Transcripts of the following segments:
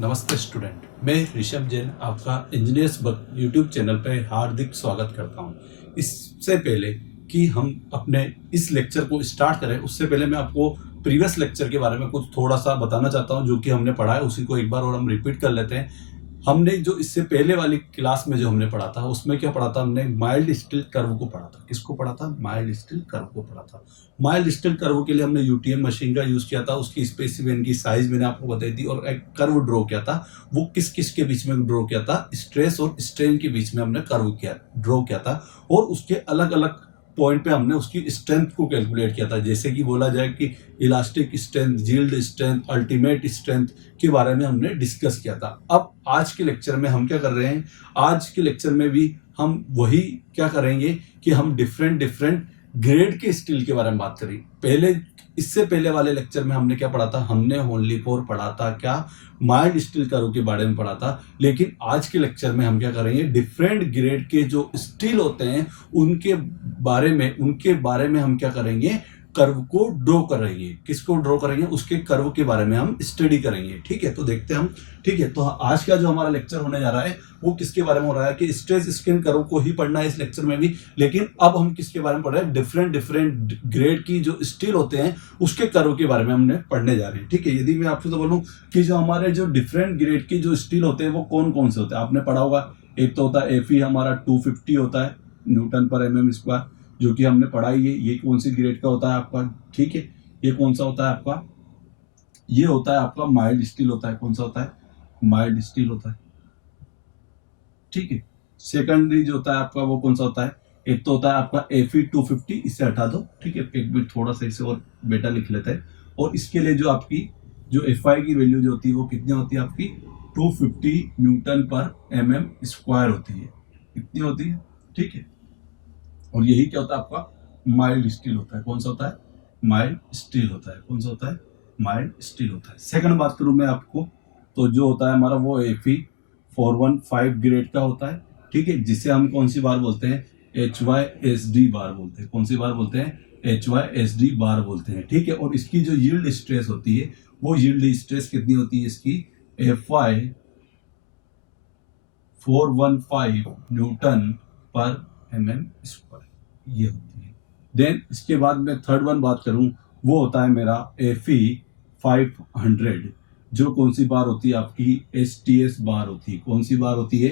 नमस्ते स्टूडेंट, मैं ऋषभ जैन आपका इंजीनियर्स बग यूट्यूब चैनल पर हार्दिक स्वागत करता हूं। इससे पहले कि हम अपने इस लेक्चर को स्टार्ट करें, उससे पहले मैं आपको प्रीवियस लेक्चर के बारे में कुछ थोड़ा सा बताना चाहता हूं। जो कि हमने पढ़ा है उसी को एक बार और हम रिपीट कर लेते हैं। हमने जो इससे पहले वाली क्लास में जो हमने पढ़ा था, उसमें क्या पढ़ा था? हमने माइल्ड स्टील कर्व को पढ़ा था। किसको पढ़ा था? माइल्ड स्टील कर्व को पढ़ा था। माइल्ड स्टील कर्व के लिए हमने यूटीएम मशीन का यूज किया था। उसकी स्पेसिफिकेशन की साइज मैंने आपको बताई थी और एक कर्व ड्रॉ किया था। वो किस किस के बीच में ड्रॉ किया था? स्ट्रेस और स्ट्रेन के बीच में हमने कर्व किया ड्रॉ किया था। और उसके अलग अलग पॉइंट पे हमने उसकी स्ट्रेंथ को कैलकुलेट किया था। जैसे कि बोला जाए कि elastic strength, yield strength, ultimate strength के बारे में हमने डिस्कस किया था। अब आज के लेक्चर में हम क्या कर रहे हैं? आज के लेक्चर में भी हम वही क्या करेंगे कि हम डिफरेंट ग्रेड के स्टील के बारे में बात करें। इससे पहले वाले लेक्चर में हमने क्या पढ़ा था? हमने ओनली फॉर पढ़ा था क्या? माइल्ड स्टील कर्व के बारे में पढ़ा था। लेकिन आज के लेक्चर में हम क्या करेंगे? डिफरेंट ग्रेड के जो स्टील होते हैं उनके बारे में हम क्या करेंगे? कर्व को ड्रॉ करेंगे। किसको ड्रॉ करेंगे? उसके कर्व के बारे में हम स्टडी करेंगे। ठीक है, तो देखते हैं हम। ठीक है, तो आज का जो हमारा लेक्चर होने जा रहा है वो किसके बारे में हो रहा है? कि स्ट्रेस स्ट्रेन कर्व को ही पढ़ना है इस लेक्चर में भी। लेकिन अब हम किसके बारे में पढ़ रहे हैं? डिफरेंट ग्रेड की जो स्टील होते हैं उसके कर्व के बारे में हमने पढ़ने जा रहे हैं। ठीक है, यदि मैं आपसे तो बोलूं कि जो हमारे जो डिफरेंट ग्रेड की जो स्टील होते हैं वो कौन कौन से होते हैं, आपने पढ़ा होगा। एक तो होता है एफई, हमारा 250 होता है न्यूटन पर एमएम स्क्वायर, जो कि हमने पढ़ा ही है। ये कौन सी ग्रेड का होता है आपका? ठीक है, ये कौन सा होता है आपका? ये होता है आपका माइल्ड स्टील होता है। कौन सा होता है? माइल्ड स्टील होता है। ठीक है, सेकेंडरी जो होता है आपका वो कौन सा होता है? एक तो होता है आपका एफई 250, इसे हटा दो। ठीक है, एक मिनट थोड़ा सा इसे और बेटा लिख लेते हैं। और इसके लिए जो आपकी जो एफ आई की वैल्यू जो होती है वो कितनी होती है आपकी? 250 न्यूटन पर एमएम स्क्वायर होती है। कितनी होती है? ठीक है, और यही क्या होता है आपका? माइल्ड स्टील होता है। कौन सा होता है? माइल्ड स्टील होता है। कौन सा होता है? माइल्ड स्टील होता है। सेकंड बात करूं मैं आपको, तो जो होता है हमारा वो एफई 415 ग्रेड का होता है। ठीक है, जिसे हम कौन सी बार बोलते हैं? HYSD बार बोलते हैं। कौन सी बार बोलते हैं? HYSD बार बोलते हैं। ठीक है, और इसकी जो यील्ड स्ट्रेस होती है वो यील्ड स्ट्रेस कितनी होती है इसकी? FY 415 न्यूटन पर एमएम स्क्वायर ये होती है। देन इसके बाद में थर्ड वन बात करूं, वो होता है मेरा एफई 500, जो कौन सी बार होती है आपकी? STS बार होती है। कौन सी बार होती है?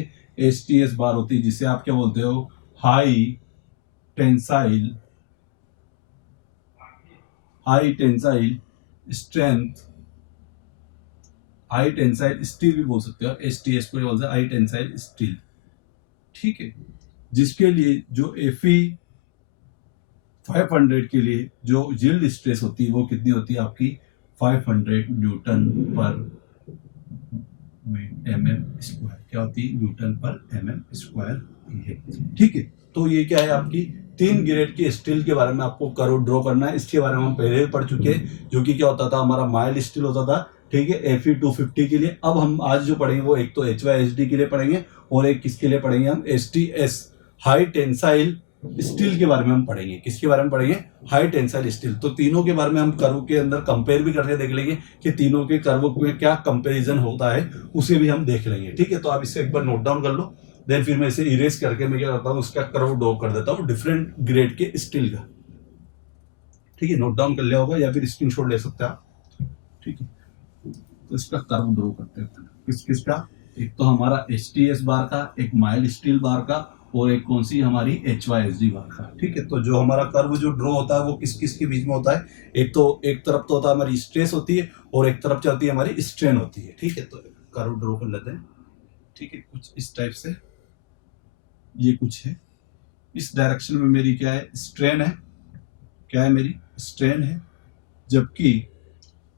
STS बार होती है, जिसे आप क्या बोलते हो? Tensile high tensile strength, high tensile steel भी बोल सकते हो। STS को बोलते हैं हाई टेंसाइल स्टील। ठीक है, जिसके लिए जो एफई 500 के लिए जो यील्ड स्ट्रेस होती है वो कितनी होती है आपकी? 500 न्यूटन पर एमएम स्क्वायर। क्या होती है? न्यूटन पर एमएम स्क्वायर है। ठीक है, तो ये क्या है आपकी? तीन ग्रेड के स्टील के बारे में आपको कर्व ड्रॉ करना है। इसके बारे में हम पहले ही पढ़ चुके हैं, जो कि क्या होता था? हमारा माइल्ड स्टील होता था। ठीक है, एफई 250 के लिए। अब हम आज जो पढ़ेंगे वो एक तो HYSD के लिए पढ़ेंगे और एक किसके लिए पढ़ेंगे? हम STS हाई टेंसाइल स्टील के बारे में हम पढ़ेंगे। किसके बारे में पढ़ेंगे? High tensile steel. तो तीनों के बारे में हम कर्व के अंदर कंपेयर भी करके देख लेंगे कि तीनों के कर्व में क्या कंपैरिजन होता है, उसे भी हम देख लेंगे। ठीक है, तो आप इसे एक बार नोट डाउन कर लो। देन फिर मैं इसे इरेज करके मैं क्या करता हूँ? उसका कर्व ड्रॉ कर देता हूँ डिफरेंट ग्रेड के स्टील का। ठीक है, नोट डाउन कर लिया होगा या फिर स्क्रीनशॉट ले सकते हैं आप। ठीक है, तो इसका कर्व ड्रॉ करते हैं। किस किस का? एक तो हमारा STS बार का, एक माइल्ड स्टील बार का, और एक कौन सी? हमारी HYSD बार का। ठीक है, तो जो हमारा कर्व जो ड्रॉ होता है वो किस किस के बीच में होता है? एक तरफ तो होता है हमारी स्ट्रेस होती है और एक तरफ क्या होती है? हमारी स्ट्रेन होती है। ठीक है, तो कर्व ड्रॉ कर लेते हैं। ठीक है, कुछ इस टाइप से ये कुछ है। इस डायरेक्शन में मेरी क्या है? स्ट्रेन है। क्या है? मेरी स्ट्रेन है। जबकि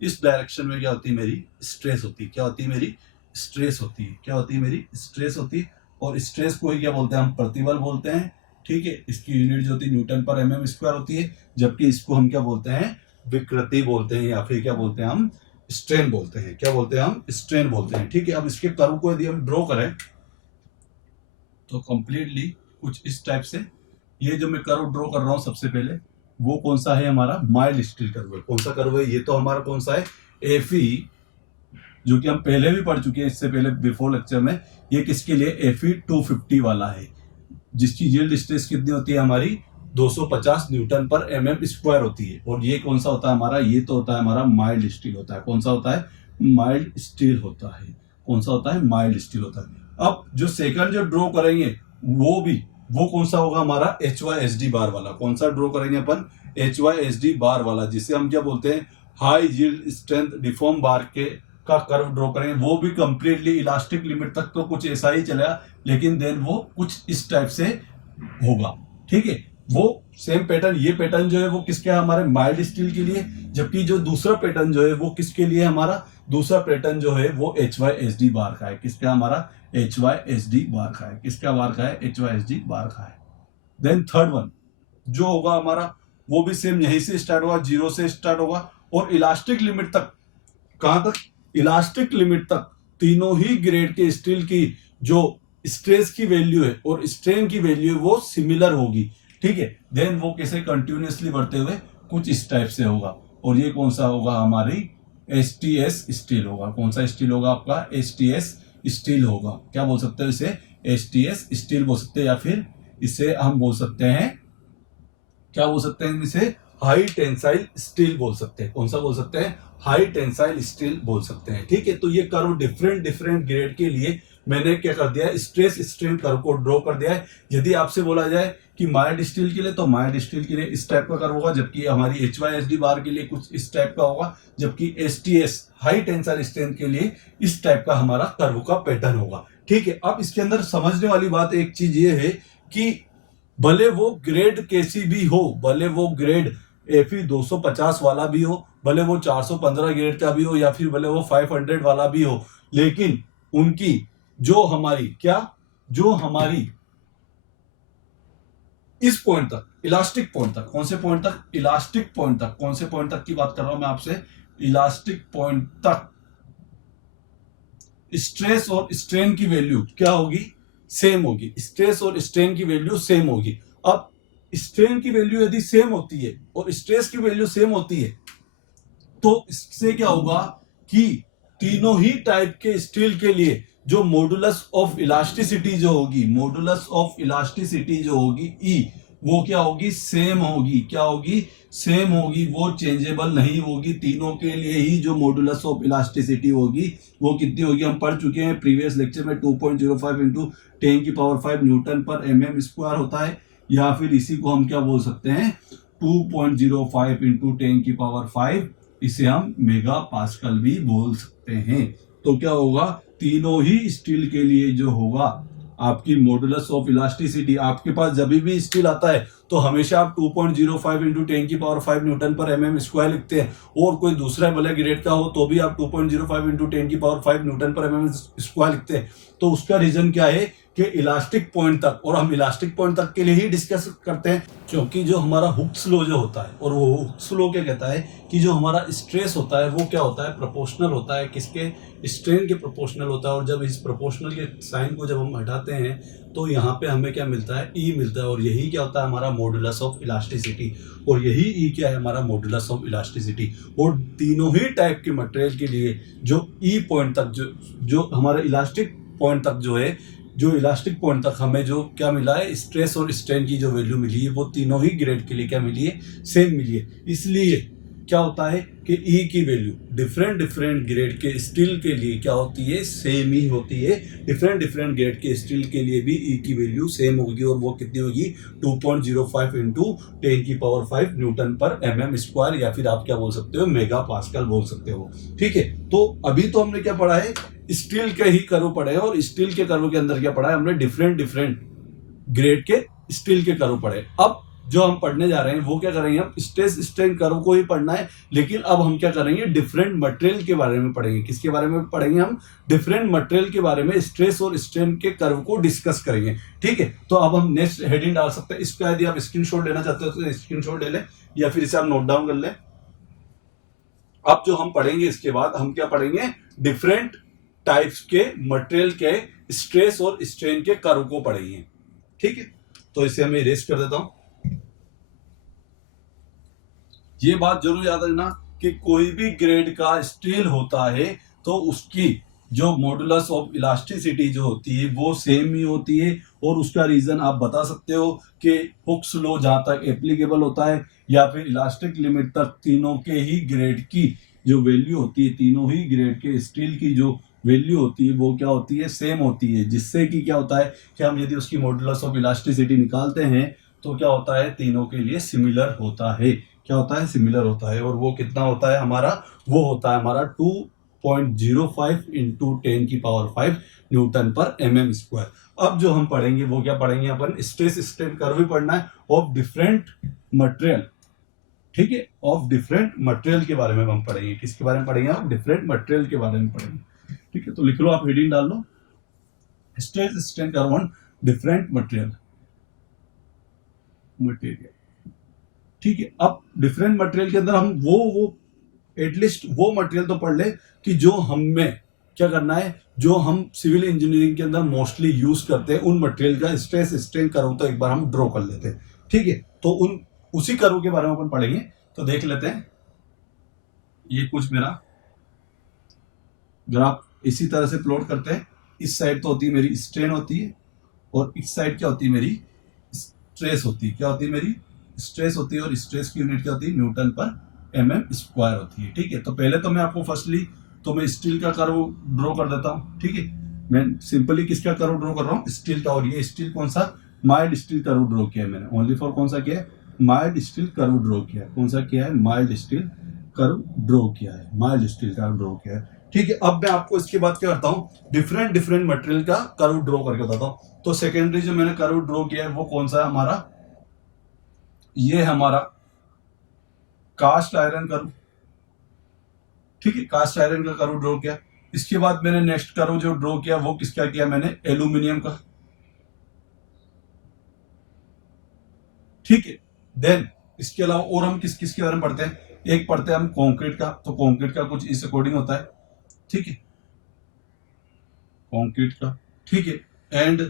इस डायरेक्शन में क्या होती है? मेरी स्ट्रेस होती है। क्या होती है? मेरी स्ट्रेस होती है। क्या होती है? मेरी स्ट्रेस होती है। और स्ट्रेस को ही क्या बोलते हैं? हम प्रतिबल बोलते हैं। ठीक है, इसकी यूनिट जो होती है न्यूटन पर एमएम स्क्वायर होती है। जबकि इसको हम क्या बोलते हैं? विकृति बोलते हैं, या फिर क्या बोलते हैं? हम स्ट्रेन बोलते हैं। क्या बोलते हैं? हम स्ट्रेन बोलते हैं। ठीक है, अब इसके कर्व को यदि हम ड्रॉ करें तो कंप्लीटली कुछ इस टाइप से। ये जो मैं कर्व ड्रॉ कर रहा हूं सबसे पहले, वो कौन सा है? हमारा माइल्ड स्टील कर्व है। कौन सा कर्व है? ये तो हमारा कौन सा है? एफई जो कि हम पहले भी पढ़ चुके हैं इससे पहले बिफोर लेक्चर में। ये किसके लिए? Fe 250 वाला है, जिसकी यील्ड स्ट्रेस कितनी होती है हमारी? 250 न्यूटन पर mm स्क्वायर होती है। और ये कौन सा होता है हमारा? ये तो होता है हमारा माइल्ड स्टील होता है। कौन सा होता है? माइल्ड स्टील होता है। कौन सा होता है? माइल्ड स्टील होता है। अब जो सेकंड जो ड्रॉ करेंगे वो कौन सा होगा हमारा? HYSD बार वाला। कौन सा ड्रॉ करेंगे अपन? HYSD बार वाला, जिसे हम क्या बोलते हैं? हाई यील्ड स्ट्रेंथ डिफॉर्म बार के का कर्व ड्रॉ करेंगे। वो भी कंप्लीटली इलास्टिक लिमिट तक तो कुछ ऐसा ही चलेगा, लेकिन देन वो कुछ इस टाइप से होगा। ठीक है, वो सेम पैटर्न, ये पैटर्न जो है वो किसके है? हमारे माइल्ड स्टील के लिए। जबकि जो दूसरा पैटर्न जो है वो किसके लिए? हमारा दूसरा पैटर्न जो है वो HYSD बार का है। किसका? हमारा HYSD बार का है। किसका बार का है? HYSD बार का है। देन थर्ड वन जो होगा हमारा, वो भी सेम यहीं से स्टार्ट होगा, 0 से स्टार्ट होगा और इलास्टिक लिमिट तक। कहां तक? इलास्टिक लिमिट तक तीनों ही ग्रेड के स्टील की जो स्ट्रेस की वैल्यू है और स्ट्रेन की वैल्यू है वो सिमिलर होगी। ठीक है, देन वो कैसे? कंटिन्यूअसली बढ़ते हुए कुछ इस टाइप से होगा। और ये कौन सा होगा? हमारी STS स्टील होगा। कौन सा स्टील होगा आपका? STS स्टील होगा। क्या बोल सकते हो इसे? STS स्टील बोल सकते हैं, या फिर इसे हम बोल सकते हैं, क्या बोल सकते हैं इसे? हाई टेंसाइल स्टील बोल सकते हैं। कौन सा बोल सकते हैं? हाई टेंसाइल स्टील बोल सकते हैं। ठीक है, तो ये कर्व डिफरेंट ग्रेड के लिए मैंने क्या कर दिया है? स्ट्रेस स्ट्रेन कर्व को ड्रॉ कर दिया है। यदि आपसे बोला जाए कि माइल्ड स्टील के लिए, तो माइल्ड स्टील के लिए इस टाइप का कर्व होगा, जबकि हमारी HYSD बार के लिए कुछ इस टाइप का होगा, जबकि STS हाई टेंसाइल स्ट्रेंथ के लिए इस टाइप का हमारा कर्व का पैटर्न होगा। ठीक है, अब इसके अंदर समझने वाली बात एक चीज ये है कि भले वो ग्रेड कैसी भी हो, भले वो ग्रेड Fe 250 वाला भी हो, भले वो 415 ग्रेड का भी हो, या फिर भले वो 500 वाला भी हो, लेकिन उनकी जो हमारी जो हमारी इस पॉइंट तक, इलास्टिक पॉइंट तक, कौन से पॉइंट तक? इलास्टिक पॉइंट तक। कौन से पॉइंट तक की बात कर रहा हूं मैं आपसे? इलास्टिक पॉइंट तक स्ट्रेस और स्ट्रेन की वैल्यू क्या होगी? सेम होगी। स्ट्रेस और स्ट्रेन की वैल्यू सेम होगी। अब स्ट्रेन की वैल्यू यदि सेम होती है और स्ट्रेस की वैल्यू सेम होती है, तो इससे क्या होगा कि तीनों ही टाइप के स्टील के लिए जो मॉडुलस ऑफ इलास्टिसिटी जो होगी, मॉडुलस ऑफ इलास्टिसिटी जो होगी ई, वो क्या होगी? सेम होगी। क्या होगी? सेम होगी। वो चेंजेबल नहीं होगी। तीनों के लिए ही जो मॉडुलस ऑफ इलास्टिसिटी होगी वो कितनी होगी? हम पढ़ चुके हैं प्रीवियस लेक्चर में, 2.05 इंटू 10⁵ न्यूटन पर mm स्क्वायर होता है, या फिर इसी को हम क्या बोल सकते हैं? 2.05 इंटू 10⁵, इसे हम मेगा पास्कल भी बोल सकते हैं। तो क्या होगा? तीनों ही स्टील के लिए जो होगा आपकी मॉडुलस ऑफ इलास्टिसिटी, आपके पास जब भी स्टील आता है तो हमेशा आप 2.05 इंटू 10⁵ न्यूटन पर mm स्क्वायर लिखते हैं, और कोई दूसरा भले ग्रेड का हो तो भी आप 2.05 इंटू 10⁵ न्यूटन पर mm स्क्वायर लिखते हैं। तो उसका रीजन क्या है कि इलास्टिक पॉइंट तक, और हम इलास्टिक पॉइंट तक के लिए ही डिस्कस करते हैं, क्योंकि जो हमारा हुक्स लॉ जो होता है, और वो हुक्स लॉ क्या कहता है कि जो हमारा स्ट्रेस होता है वो क्या होता है? प्रोपोर्शनल होता है किसके? स्ट्रेन के प्रोपोर्शनल होता है। और जब इस प्रोपोर्शनल के साइन को जब हम हटाते हैं तो यहाँ पे हमें क्या मिलता है? ई मिलता है। और यही क्या होता है? हमारा मॉडुलस ऑफ इलास्टिसिटी। और यही ई क्या है? हमारा मॉडुलस ऑफ इलास्टिसिटी। और तीनों ही टाइप के मटेरियल के लिए जो ई पॉइंट तक, जो हमारा इलास्टिक पॉइंट तक जो है, जो इलास्टिक पॉइंट तक हमें जो क्या मिला है? स्ट्रेस और स्ट्रेन की जो वैल्यू मिली है वो तीनों ही ग्रेड के लिए क्या मिली है? सेम मिली है। इसलिए क्या होता है कि ई की वैल्यू डिफरेंट ग्रेड के स्टील के लिए क्या होती है? सेम ही होती है। डिफरेंट ग्रेड के स्टील के लिए भी ई की वैल्यू सेम होगी, और वो कितनी होगी? 2.05 इंटू 10⁵ न्यूटन पर mm स्क्वायर, या फिर आप क्या बोल सकते हो? मेगा पास्कल बोल सकते हो। ठीक है, तो अभी तो हमने क्या पढ़ा है? स्टील के ही कर्व पढ़े हैं, और स्टील के कर्व के अंदर क्या पढ़ा है? हमने डिफरेंट ग्रेड के स्टील के कर्व पढ़े। अब जो हम पढ़ने जा रहे हैं वो क्या करेंगे? हम स्ट्रेस स्ट्रेन कर्व को ही पढ़ना है, लेकिन अब हम क्या करेंगे? डिफरेंट मटेरियल के बारे में पढ़ेंगे। किसके बारे में पढ़ेंगे? हम डिफरेंट मटेरियल के बारे में स्ट्रेस और स्ट्रेन के कर्व को डिस्कस करेंगे। ठीक है, तो अब हम नेक्स्ट हेडिंग डाल सकते हैं। इसका यदि आप स्क्रीनशॉट लेना चाहते हो तो स्क्रीनशॉट ले लें, या फिर इसे आप नोट डाउन कर लें। अब जो हम पढ़ेंगे इसके बाद हम क्या पढ़ेंगे? डिफरेंट टाइप्स के मटेरियल के स्ट्रेस और स्ट्रेन के कर्व को पढ़ेंगे। ठीक है, तो इसे मैं इरेज कर देता हूं। ये बात जरूर याद रखना कि कोई भी ग्रेड का स्टील होता है तो उसकी जो मॉडुलस ऑफ इलास्टिसिटी जो होती है वो सेम ही होती है। और उसका रीज़न आप बता सकते हो कि हुक्स लॉ जहाँ तक एप्लीकेबल होता है या फिर इलास्टिक लिमिट तक तीनों के ही ग्रेड की जो वैल्यू होती है, तीनों ही ग्रेड के स्टील की जो वैल्यू होती है वो क्या होती है, सेम होती है। जिससे कि क्या होता है कि हम यदि उसकी मॉडुलस ऑफ इलास्टिसिटी निकालते हैं तो क्या होता है, तीनों के लिए सिमिलर होता है। क्या होता है, सिमिलर होता है। और वो कितना होता है हमारा, वो होता है हमारा 2.05 इंटू 10⁵ न्यूटन पर mm स्क्वायर। अब जो हम पढ़ेंगे वो क्या पढ़ेंगे अपन, स्ट्रेस स्ट्रेन कर्व भी पढ़ना है ऑफ डिफरेंट मटेरियल। ठीक है, ऑफ डिफरेंट मटेरियल के बारे में हम पढ़ेंगे। किसके बारे में पढ़ेंगे, ऑफ डिफरेंट मटेरियल के बारे में पढ़ेंगे। ठीक है, तो लिख लो, आप हेडिंग डाल लो, stress strain curve on different material. ठीक है, अब डिफरेंट मटेरियल के अंदर हम वो एटलीस्ट वो मटेरियल तो पढ़ ले कि जो हमें क्या करना है, जो हम सिविल इंजीनियरिंग के अंदर मोस्टली यूज करते हैं, उन मटेरियल का स्ट्रेस स्ट्रेन कर्व तो एक बार हम ड्रॉ कर लेते हैं। ठीक है, तो उसी कर्व के बारे में अपन पढ़ेंगे। तो देख लेते हैं, ये कुछ मेरा ग्राफ इसी तरह से प्लॉट करते हैं। इस साइड तो होती है मेरी स्ट्रेन होती है और इस साइड क्या होती है मेरी स्ट्रेस होती है। क्या होती है मेरी स्ट्रेस होती है, और स्ट्रेस की यूनिट क्या होती है, न्यूटन पर mm स्क्वायर होती है। ठीक है, तो पहले तो मैं आपको फर्स्टली तो मैं स्टील का कर्व ड्रॉ कर देता हूँ। ठीक है, मैं सिंपली किसका कर्व ड्रॉ कर रहा हूँ, स्टील का। और ये स्टील कौन सा, माइल्ड स्टील कर्व ड्रॉ किया है मैंने, ओनली फॉर कौन सा किया है, माइल्ड स्टील कर्व ड्रॉ किया है। कौन सा किया है, माइल्ड स्टील कर्व ड्रॉ किया है, माइल्ड स्टील कर्व ड्रॉ किया है। ठीक है, अब मैं आपको इसके बाद क्या करता हूँ, डिफरेंट डिफरेंट मटेरियल का कर्व ड्रॉ करके बताता हूँ। तो सेकेंडरी जो मैंने कर्व ड्रॉ किया है वो कौन सा है हमारा, ये है हमारा कास्ट आयरन कर्व। ठीक है, कास्ट आयरन का कर्व ड्रॉ किया। इसके बाद मैंने नेक्स्ट कर्व जो ड्रॉ किया वो किसका किया मैंने, एल्यूमिनियम का। ठीक है, देन इसके अलावा और हम किस किस के बारे में पढ़ते हैं, एक पढ़ते हैं हम कंक्रीट का। तो कंक्रीट का कुछ इस अकॉर्डिंग होता है। ठीक है, कंक्रीट का। ठीक है, एंड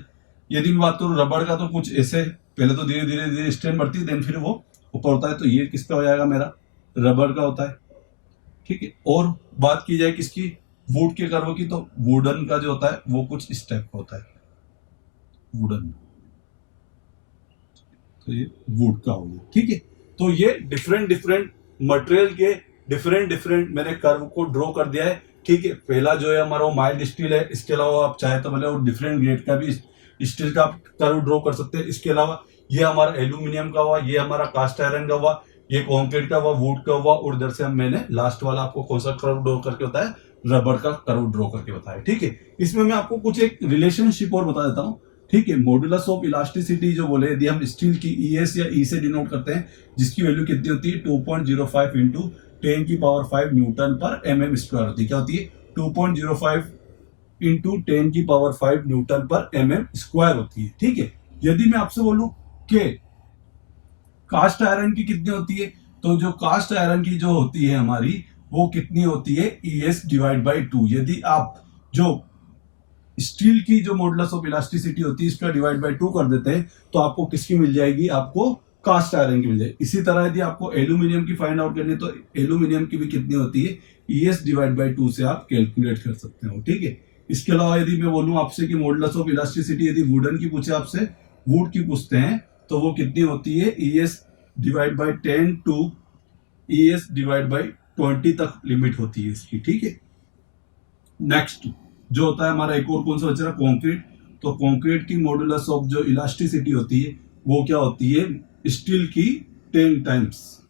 यदि मैं बात करूं रबड़ का तो कुछ ऐसे, पहले तो धीरे धीरे धीरे स्ट्रेन बढ़ती है, देन फिर वो ऊपर होता है। तो ये किसका हो जाएगा मेरा, रबड़ का होता है। ठीक है, और बात की जाए किसकी, वुड के कर्व की, तो वुडन का जो होता है वो कुछ इस टाइप का होता है, वुडन। तो ये वुड का हो गया। ठीक है, तो ये डिफरेंट डिफरेंट मटेरियल के डिफरेंट डिफरेंट मैंने कर्व को ड्रॉ कर दिया है। ठीक है, पहला जो है हमारा वो माइल्ड स्टील है। इसके अलावा आप चाहे तो मतलब डिफरेंट ग्रेड का भी स्टील का कर्व ड्रॉ कर सकते हैं। इसके अलावा ये हमारा एल्यूमिनियम का हुआ, ये हमारा कास्ट आयरन का हुआ, ये कंक्रीट का हुआ, वुड का हुआ, और इधर से हम मैंने लास्ट वाला आपको कौन सा कर्व ड्रॉ करके बताया, रबड़ का कर्व ड्रॉ करके बताया। ठीक है, इसमें मैं आपको कुछ एक रिलेशनशिप और बता देता हूँ। ठीक है, मॉडुलस ऑफ इलास्टिसिटी जो बोले, यदि हम स्टील की ES या E से डिनोट करते हैं, जिसकी वैल्यू कितनी होती है, 2.05 इंटू 10⁵ न्यूटन पर mm स्क्वायर होती है। क्या होती है, 2.05 इंटू 10⁵ न्यूटन पर mm स्क्वायर होती है। ठीक है, यदि मैं आपसे बोलूं कि कास्ट आयरन की कितनी होती है, तो जो कास्ट आयरन की जो होती है हमारी वो कितनी होती है, ES डिवाइड बाई 2। यदि आप जो स्टील की जो मॉडुलस ऑफ इलास्टिसिटी होती है इसका डिवाइड बाई 2 कर देते हैं तो आपको किसकी मिल जाएगी, आपको कास्ट आयरन की मिल जाएगी। इसी तरह यदि आपको एल्यूमिनियम की फाइंड आउट करनी है तो एल्यूमिनियम की भी कितनी होती है, ES डिवाइड बाई 2 से आप कैलकुलेट कर सकते हो। ठीक है, इसके अलावा यदि मैं बोलूं आपसे कि मॉडुलस ऑफ इलास्टिसिटी यदि वुडन की पूछे, आपसे वुड की पूछते हैं, तो वो कितनी होती है, ES divide by 10 to ES divide by 20 तक लिमिट होती है इसकी। ठीक है, नेक्स्ट जो होता है हमारा एक और कौन सा बच रहा, कंक्रीट। तो कंक्रीट की मॉडुलस ऑफ जो इलास्टिसिटी होती है वो क्या होती है, स्टील की 10 टाइम्स।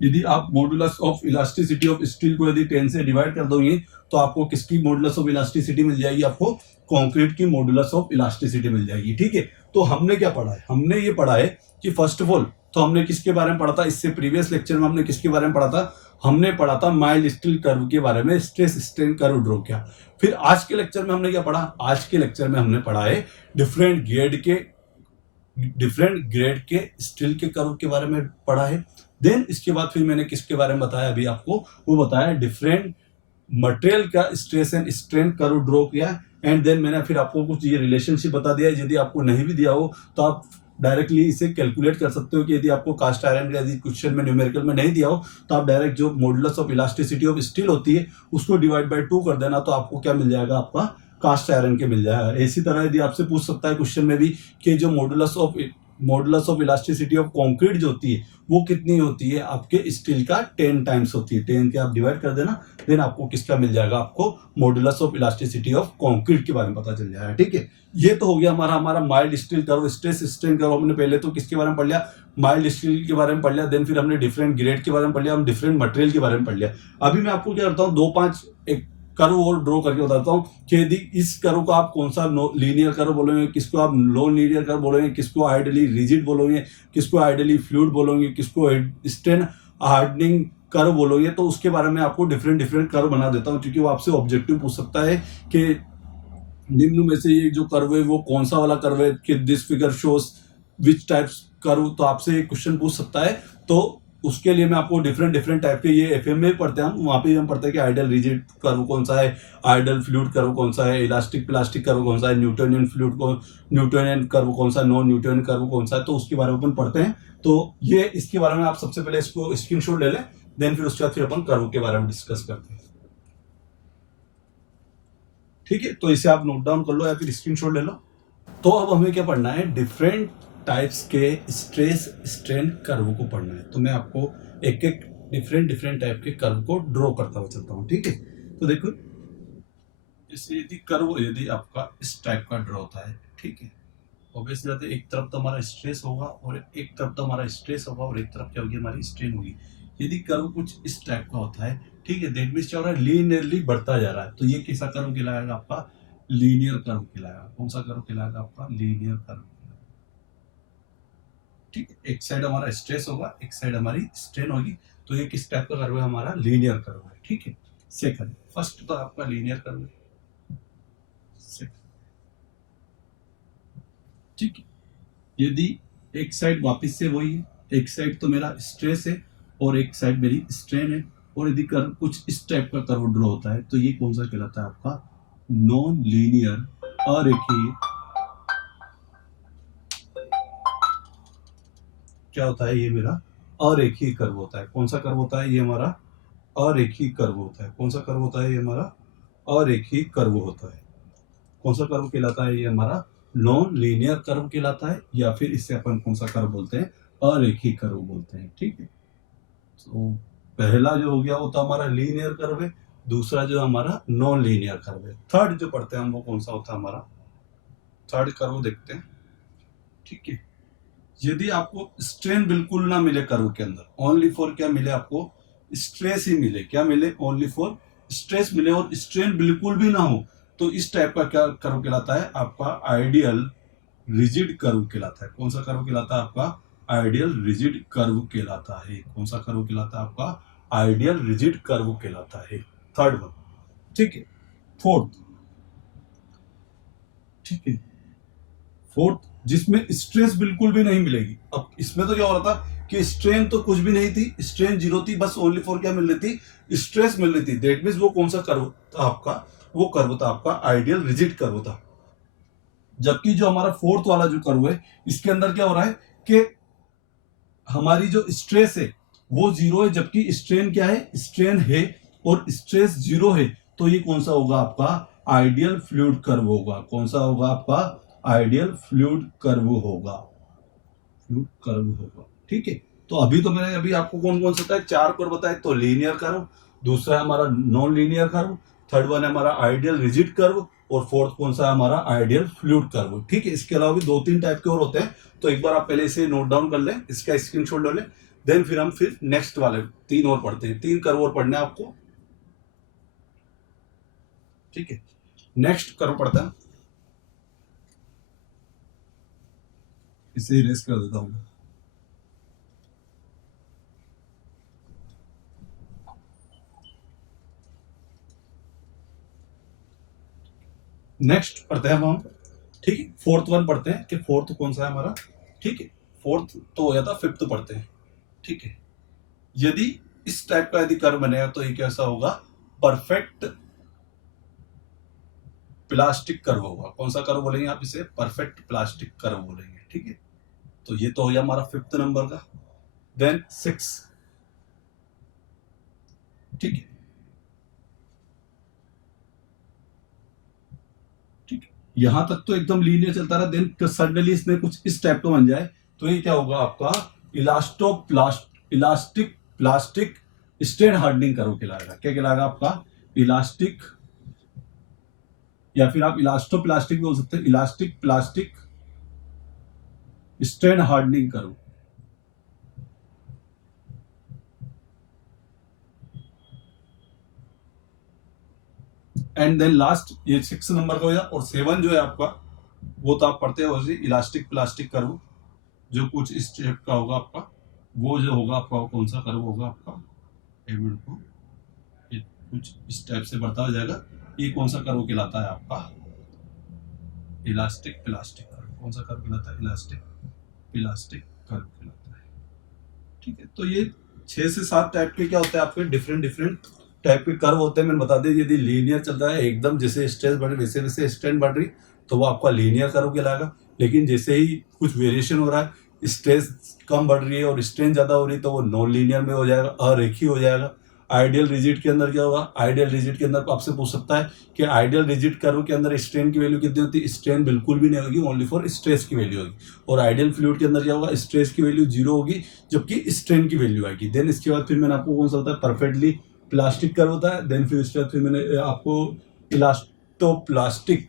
यदि आप modulus of elasticity of steel को यदि 10 से डिवाइड कर दोगे तो आपको किसकी मॉडुलस ऑफ इलास्टिसिटी मिल जाएगी, आपको कंक्रीट की मॉडुलस ऑफ इलास्टिसिटी मिल जाएगी। ठीक है, तो हमने क्या पढ़ा है, हमने ये पढ़ा है कि फर्स्ट ऑफ ऑल तो हमने किसके बारे में पढ़ा था, इससे प्रीवियस लेक्चर में हमने किसके बारे में पढ़ा था, हमने पढ़ा था माइल्ड स्टील कर्व के बारे में, स्ट्रेस स्ट्रेन कर्व ड्रॉ किया। फिर आज के लेक्चर में हमने क्या पढ़ा, आज के लेक्चर में हमने पढ़ा है डिफरेंट ग्रेड के स्टील के कर्व के बारे में पढ़ा है। देन इसके बाद फिर मैंने किसके बारे में बताया अभी आपको, वो बताया डिफरेंट मटेरियल का stress and strain curve draw किया। एंड देन मैंने फिर आपको कुछ ये रिलेशनशिप बता दिया, यदि आपको नहीं भी दिया हो तो आप डायरेक्टली इसे कैलकुलेट कर सकते हो कि यदि आपको कास्ट आयरन का यदि क्वेश्चन में न्यूमेरिकल में नहीं दिया हो तो आप डायरेक्ट जो modulus of elasticity of steel होती है उसको डिवाइड बाय 2 कर देना, तो आपको क्या मिल जाएगा, आपका कास्ट आयरन के मिल जाएगा। इसी तरह यदि आपसे पूछ सकता है क्वेश्चन में भी कि जो modulus of elasticity of concrete जो होती है वो कितनी होती है, आपके स्टील का 10 टाइम्स होती है। 10 के आप डिवाइड कर देना, देन आपको किसका मिल जाएगा, आपको modulus of elasticity of concrete के बारे में पता चल जाएगा। ठीक है, ये तो हो गया हमारा mild steel curve, stress strain curve. हमने पहले तो किसके बारे में पढ़ लिया, माइल्ड स्टील के बारे में पढ़ लिया, देन फिर हमने डिफरेंट ग्रेड के बारे में पढ़ लिया, हम डिफरेंट मटेरियल के बारे में पढ़ लिया। अभी मैं आपको क्या करता हूँ, 2-5 एक कर्व और ड्रॉ करके बताता हूँ कि यदि इस कर्व को आप कौन सा लीनियर कर्व बोलोगे, किसको आप नॉन लीनियर कर्व बोलोगे, किसको आइडियली रिजिड बोलोगे, किसको आइडियली फ्लूइड बोलोगे, किसको स्ट्रेन हार्डनिंग कर्व बोलोगे, तो उसके बारे में आपको डिफरेंट कर्व बना देता हूँ, क्योंकि वो आपसे ऑब्जेक्टिव पूछ सकता है कि निम्न में से ये जो कर्व है वो कौन सा वाला कर्व है, कि this figure shows which types curve, तो आपसे एक क्वेश्चन पूछ सकता है। तो उसके लिए मैं आपको डिफरेंट टाइप के, ये एफएम में पढ़ते हैं हम, वहाँ पे हम पढ़ते हैं कि आइडियल रिजिड कर्व कौन सा है, आइडियल फ्लूइड कर्व कौन सा है, इलास्टिक प्लास्टिक कर्व कौन सा है, न्यूटोनियन फ्लूइड को न्यूटोनियन कर्व कौन सा है, नॉन न्यूटोनियन कर्व कौन सा है, तो उसके बारे में अपन पढ़ते हैं। तो ये इसके बारे में आप सबसे पहले इसको स्क्रीनशॉट ले लें, देन फिर उसके बाद फिर अपन कर्व के बारे में डिस्कस करते हैं। ठीक है, तो इसे आप नोट डाउन कर लो या फिर स्क्रीनशॉट ले लो। तो अब हमें क्या पढ़ना है, डिफरेंट टाइप्स के स्ट्रेस स्ट्रेन कर्व को पढ़ना है। तो मैं आपको एक एक डिफरेंट टाइप के कर्व को ड्रॉ करता हुआ चलता हूँ। ठीक है, तो देखो जैसे यदि आपका इस टाइप का ड्रॉ होता है, ठीक है, ऑब्वियसली एक तरफ तो हमारा स्ट्रेस होगा और एक तरफ तो हमारा स्ट्रेस होगा और एक तरफ क्या होगी, हमारी स्ट्रेन होगी। यदि कर्व कुछ इस टाइप का होता है, ठीक है, दैट मींस क्या हो रहा है, लीनियरली बढ़ता जा रहा है, तो ये कैसा कर्व कहलाएगा, आपका लीनियर कर्व कहलाएगा। कौन सा कर्व कहलाएगा, आपका लीनियर कर्व। ठीक है, एक साइड हमारा स्ट्रेस होगा, एक साइड हमारी स्ट्रेन होगी, तो ये किस टाइप का कर्व है, हमारा लीनियर कर्व है। ठीक है, सेकंड, फर्स्ट तो आपका लीनियर कर्व है। ठीक है, यदि एक साइड वापस से वही है, एक साइड तो मेरा स्ट्रेस है और एक साइड मेरी स्ट्रेन है, और यदि कर्व कुछ इस टाइप का कर्व ड्रॉ होता है, तो ये कौन सा कहलाता है, आपका नॉन लीनियर अरेखीय। क्या होता है, ये मेरा अरेखीय कर्व होता है। कौन सा कर्व होता है, ये हमारा अरेखीय कर्व होता है। कौन सा कर्व होता है, ये हमारा अरेखीय कर्व होता है। कौन सा कर्व कहलाता है, ये हमारा नॉन लीनियर कर्व कहलाता है, या फिर इससे अपन कौन सा कर्व बोलते हैं, अरेखीय कर्व बोलते हैं। ठीक है, तो पहला जो हो गया वो तो हमारा लीनियर कर्व है, दूसरा जो हमारा नॉन लीनियर कर्व है। थर्ड जो पढ़ते हैं हम वो कौन सा होता है, हमारा थर्ड कर्व देखते हैं। ठीक है, यदि आपको स्ट्रेन बिल्कुल ना मिले कर्व के अंदर, ओनली फॉर क्या मिले, आपको स्ट्रेस ही मिले, क्या मिले, ओनली फॉर स्ट्रेस मिले, और स्ट्रेन बिल्कुल भी ना हो, तो इस टाइप का क्या कर्व कहलाता है, आपका आइडियल रिजिड कर्व कहलाता है। कौन सा कर्व कहलाता है, आपका आइडियल रिजिड कर्व कहलाता है। कौन सा कर्व कहलाता है, आपका आइडियल रिजिड कर्व कहलाता है, थर्ड वन। ठीक है, फोर्थ, ठीक है, फोर्थ जिसमें स्ट्रेस बिल्कुल भी नहीं मिलेगी। अब इसमें तो क्या हो रहा था कि स्ट्रेन तो कुछ भी नहीं थी, स्ट्रेन जीरो थी, बस ओनली फॉर क्या मिल रही थी, स्ट्रेस मिल रही थी। दैट मींस वो कौन सा कर्व था आपका, वो कर्व था आपका आइडियल रिजिड कर्व था। जबकि जो हमारा फोर्थ वाला जो कर्व है, इसके अंदर क्या हो रहा है कि हमारी जो स्ट्रेस है वो जीरो है, जबकि स्ट्रेन क्या है, स्ट्रेन है और स्ट्रेस जीरो है, तो ये कौन सा होगा, आपका आइडियल फ्लूइड कर्व होगा। कौन सा होगा, आपका आइडियल फ्लूइड कर्व होगा, फ्लूइड कर्व होगा। ठीक है, तो अभी तो मैंने अभी आपको कौन कौन सा बताया, 4 कर्व बताए। तो लीनियर कर्व, दूसरा है हमारा non linear curve, third one है हमारा आइडियल रिजिड कर्व, और फोर्थ कौन सा है हमारा आइडियल फ्लूइड कर्व। ठीक है, इसके अलावा भी 2-3 टाइप के और होते हैं, तो एक बार आप पहले इसे नोट डाउन कर लें, इसका स्क्रीनशॉट ले लें, देन फिर हम नेक्स्ट वाले 3 और पढ़ते हैं। 3 कर्व और पढ़ने हैं आपको। ठीक है, नेक्स्ट कर्व पढ़ते हैं, इसे इरेज कर देता हूं। नेक्स्ट पढ़ते हैं हम, ठीक है, फोर्थ वन पढ़ते हैं कि फोर्थ कौन सा है हमारा। ठीक है, फोर्थ तो हो गया था, फिफ्थ पढ़ते हैं। ठीक है, यदि इस टाइप का यदि कर्व बनेगा तो ये कैसा होगा, परफेक्ट प्लास्टिक कर्व होगा। कौन सा कर्व बोलेंगे आप इसे, परफेक्ट प्लास्टिक कर्व बोलेंगे। ठीक है, तो ये तो हो गया हमारा 5th नंबर का। देन 6, ठीक है, ठीक है, यहां तक तो एकदम लीनियर चलता रहा। देन सडनली इसने कुछ इस टाइप का बन जाए तो ये क्या होगा आपका elastic plastic strain hardening curve कहलाएगा। क्या कहलाएगा आपका? इलास्टिक, या फिर आप इलास्टो प्लास्टिक भी बोल सकते हैं, elastic plastic strain hardening curve. And then last ये 6 नंबर का हो गया। और 7 जो है आपका, वो तो आप पढ़ते हो इलास्टिक प्लास्टिक कर्व, जो कुछ इस टाइप का होगा आपका। वो जो होगा आपका कौन सा कर्व होगा आपका? पेमेंट को ये कुछ इस टाइप से बढ़ता हो जाएगा। ये कौन सा कर्व कहलाता है आपका? Elastic plastic curve. कौन सा कर्व कहलाता है? इलास्टिक प्लास्टिक कर्व कहलाता है। ठीक है, तो ये 6 से 7 टाइप के क्या होते हैं आपके डिफरेंट टाइप के कर्व होते हैं। मैंने बता दिया, यदि लीनियर चल रहा है एकदम, जैसे स्ट्रेस बढ़ रही वैसे वैसे स्ट्रेन बढ़ रही, तो वो आपका लीनियर कर्व कहलाएगा। लेकिन जैसे ही कुछ वेरिएशन हो रहा है, स्ट्रेस कम बढ़ रही है और स्ट्रेन ज्यादा हो रही है, तो वो नॉन लीनियर में हो जाएगा, अरेखीय हो जाएगा। आइडियल रिजिड के अंदर क्या होगा? आइडियल रिजिड के अंदर आपसे पूछ सकता है कि आइडियल रिजिड कर्व के अंदर स्ट्रेन की वैल्यू कितनी होती है? स्ट्रेन बिल्कुल भी नहीं होगी, ओनली फॉर स्ट्रेस की वैल्यू होगी। और आइडियल फ्लूइड के अंदर क्या होगा? स्ट्रेस की वैल्यू 0 होगी, जबकि स्ट्रेन की वैल्यू आएगी। देन इसके बाद फिर मैंने आपको कौन सा होता है? परफेक्टली प्लास्टिक कर्व होता है। देन फिर उसके बाद फिर मैंने आपको इलास्टोप्लास्टिक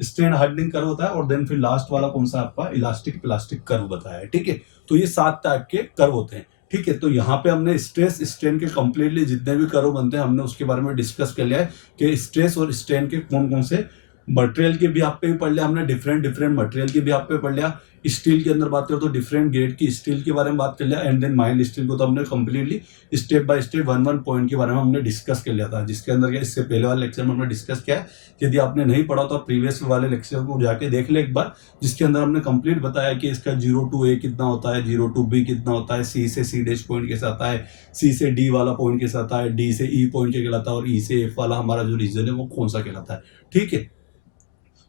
स्ट्रेन हार्डनिंग कर्व होता है। और देन फिर लास्ट वाला कौन सा आपका? इलास्टिक प्लास्टिक कर्व बताया है। ठीक है, तो ये 7 टाइप के कर्व होते हैं। ठीक है, तो यहाँ पे हमने स्ट्रेस स्ट्रेन के कंप्लीटली जितने भी कर्व बनते हैं हमने उसके बारे में डिस्कस कर लिया है कि स्ट्रेस और स्ट्रेन के कौन कौन से मटेरियल के भी आप पे भी पढ़ लिया हमने, डिफरेंट मटेरियल के भी आप पे पढ़ लिया। स्टील के अंदर बात करें तो डिफरेंट ग्रेड की स्टील के बारे में बात कर लिया। एंड देन माइल्ड स्टील को तो हमने completely step by step 1 point के बारे में हमने डिस्कस कर लिया था, जिसके अंदर क्या इससे पहले वाले लेक्चर में हमने डिस्कस किया है। यदि आपने नहीं पढ़ा तो प्रीवियस वाले लेक्चर को जाके देख ले एक बार, जिसके अंदर हमने कंप्लीट बताया कि इसका 0 to A कितना होता है, 0 to B कितना होता है, C से C डैश पॉइंट कैसे आता है, C से D वाला पॉइंट कैसे आता है, D से E पॉइंट क्या कहलाता है, और E से F वाला हमारा जो रीजन है वो कौन सा कहलाता है। ठीक है,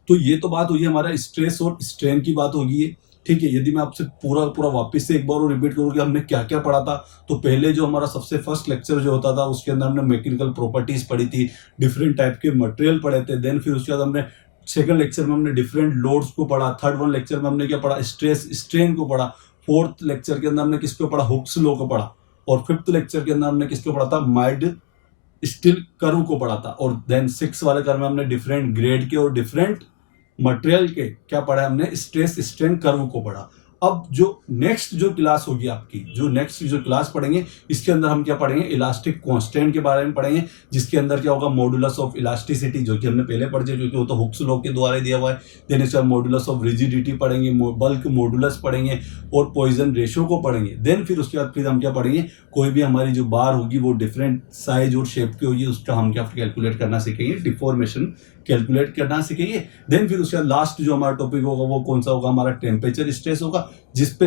तो ये तो बात हुई हमारा स्ट्रेस और स्ट्रेन की बात होगी। ठीक है, यदि मैं आपसे पूरा वापस से एक बार और रिपीट करूँ कि हमने क्या क्या पढ़ा था, तो पहले जो हमारा सबसे फर्स्ट लेक्चर जो होता था उसके अंदर हमने मैकेनिकल प्रॉपर्टीज पढ़ी थी, डिफरेंट टाइप के मटेरियल पढ़े थे। देन फिर उसके बाद हमने सेकंड लेक्चर में हमने डिफरेंट लोड्स को पढ़ा। थर्ड वन लेक्चर में हमने क्या पढ़ा? स्ट्रेस स्ट्रेन को पढ़ा। फोर्थ लेक्चर के अंदर हमने किसको पढ़ा? हुक्स लॉ को पढ़ा। और फिफ्थ लेक्चर के अंदर हमने किसको पढ़ा था? माइल्ड स्टील कर्व को पढ़ा था। और देन 6 वाले कर्व में हमने डिफरेंट ग्रेड के और डिफरेंट मटेरियल के क्या पढ़ा? हमने स्ट्रेस स्ट्रेन कर्व को पढ़ा। अब जो नेक्स्ट जो क्लास होगी आपकी, जो नेक्स्ट जो क्लास पढ़ेंगे, इसके अंदर हम क्या पढ़ेंगे? इलास्टिक कांस्टेंट के बारे में पढ़ेंगे, जिसके अंदर क्या होगा? मॉडुलस ऑफ इलास्टिसिटी, जो कि हमने पहले पढ़े, क्योंकि वो तो हुक्स लॉ के द्वारा दिया हुआ है। देन इसका मॉडुलस ऑफ रिजिडिटी पढ़ेंगे, बल्क मॉडुलस पढ़ेंगे, और पॉइजन रेशियो को पढ़ेंगे। देन फिर उसके बाद फिर हम क्या पढ़ेंगे? कोई भी हमारी जो बार होगी वो डिफरेंट साइज और शेप की होगी, उसका हम क्या कैलकुलेट करना सीखेंगे, डिफॉर्मेशन कैलकुलेट करना सीखेंगे। देन फिर उसके बाद लास्ट जो हमारा टॉपिक होगा वो कौन सा होगा? हमारा टेम्परेचर स्ट्रेस होगा, जिसपे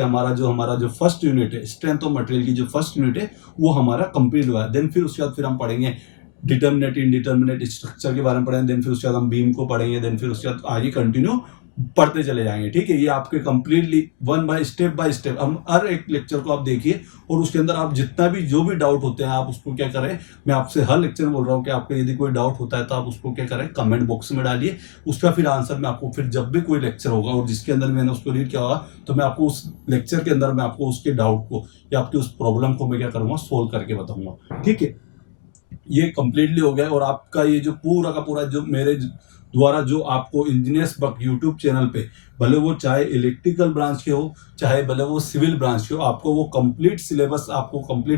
हमारा जो फर्स्ट यूनिट है, स्ट्रेंथ ऑफ मटेरियल की जो फर्स्ट यूनिट है वो हमारा कंप्लीट हुआ है। देन फिर उसके बाद फिर हम पढ़ेंगे डिटर्मिनेट इनडिटर्मिनेट स्ट्रक्चर के बारे में पढ़ेंगे। देन फिर उसके बाद हम बीम को पढ़ेंगे। देन फिर उसके बाद आगे कंटिन्यू पढ़ते चले जाएंगे। ठीक है, ये आपके कंप्लीटली बाय स्टेप हम हर एक लेक्चर को आप देखिए, और उसके अंदर आप जितना भी जो भी डाउट होते हैं आप उसको क्या करें, मैं आपसे हर लेक्चर में बोल रहा हूँ कि आपको यदि कोई डाउट होता है तो आप उसको क्या करें? कमेंट बॉक्स में डालिए। उसका फिर आंसर मैं आपको फिर जब भी कोई लेक्चर होगा और जिसके अंदर मैंने उसको रीड किया होगा, तो मैं आपको उस लेक्चर के अंदर मैं आपको उसके डाउट को या आपकी उस प्रॉब्लम को मैं क्या करूंगा? सोल्व करके बताऊंगा। ठीक है, ये कंप्लीटली हो गया। और आपका ये जो पूरा का पूरा जो मेरे द्वारा जो आपको इंजीनियर्स बक यूट्यूब चैनल पे, भले वो चाहे इलेक्ट्रिकल ब्रांच के हो चाहे भले वो सिविल ब्रांच के हो, आपको वो कंप्लीट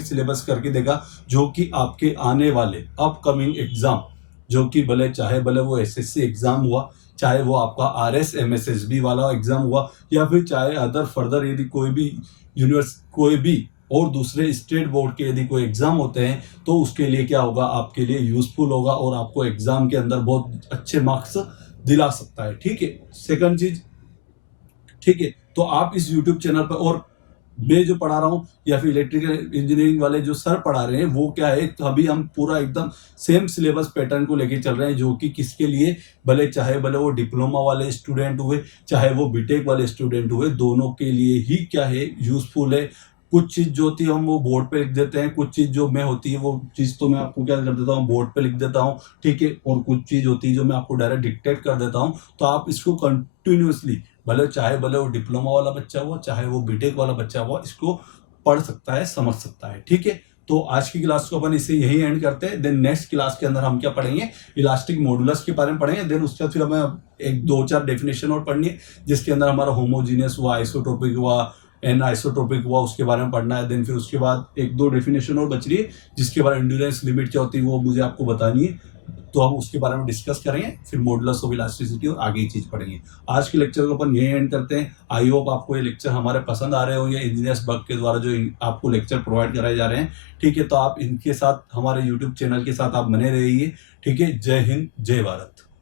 सिलेबस करके देगा, जो कि आपके आने वाले अपकमिंग एग्जाम, जो कि चाहे वो एसएससी एग्जाम हुआ, चाहे वो आपका आरएस एमएसएसबी वाला एग्जाम हुआ, या फिर चाहे अदर फर्दर यदि कोई भी और दूसरे स्टेट बोर्ड के यदि कोई एग्जाम होते हैं, तो उसके लिए क्या होगा? आपके लिए यूजफुल होगा और आपको एग्जाम के अंदर बहुत अच्छे मार्क्स दिला सकता है। ठीक है, सेकंड चीज, ठीक है, तो आप इस यूट्यूब चैनल पर, और मैं जो पढ़ा रहा हूँ या फिर इलेक्ट्रिकल इंजीनियरिंग वाले जो सर पढ़ा रहे हैं वो क्या है, अभी हम पूरा एकदम सेम सिलेबस पैटर्न को लेके चल रहे हैं, जो कि किसके लिए, भले वो डिप्लोमा वाले स्टूडेंट हुए, चाहे वो बीटेक वाले स्टूडेंट हुए, दोनों के लिए ही क्या है यूजफुल है। कुछ चीज़ जो होती है हम वो बोर्ड पे लिख देते हैं, कुछ चीज़ जो मैं होती है वो चीज़ तो मैं आपको क्या कर देता हूँ, बोर्ड पे लिख देता हूँ, ठीक है। और कुछ चीज़ होती है जो मैं आपको डायरेक्ट डिक्टेट कर देता हूँ। तो आप इसको कंटिन्यूअसली, भले वो डिप्लोमा वाला बच्चा हुआ, चाहे वो बीटेक वाला बच्चा हुआ, इसको पढ़ सकता है, समझ सकता है, ठीक है। तो आज की क्लास को अपन इसे यही एंड करते हैं। देन नेक्स्ट क्लास के अंदर हम क्या पढ़ेंगे, इलास्टिक मॉडुलस के बारे में पढ़ेंगे। देन उसके बाद फिर हमें एक 2-4 डेफिनेशन और पढ़नी है, जिसके अंदर हमारा होमोजीनियस हुआ, आइसोटोपिक हुआ, एन आइसोटोपिक हुआ, उसके बारे में पढ़ना है। देन फिर उसके बाद 1-2 डेफिनेशन और बच रही है, जिसके बारे में एंड्योरेंस लिमिट क्या होती है वो मुझे आपको बतानी है। तो हम उसके बारे में डिस्कस करेंगे, फिर मॉडुलस ऑफ इलास्टिसिटी और आगे ही चीज पढ़ेंगे। आज के लेक्चर को अपन यही एंड करते हैं। आई होप आपको ये लेक्चर हमारे पसंद आ रहे हो, ये इंजीनियर्स बग के द्वारा जो आपको लेक्चर प्रोवाइड कराए जा रहे हैं, ठीक है। तो आप इनके साथ, हमारे यूट्यूब चैनल के साथ आप बने रहिए, ठीक है। जय हिंद, जय भारत।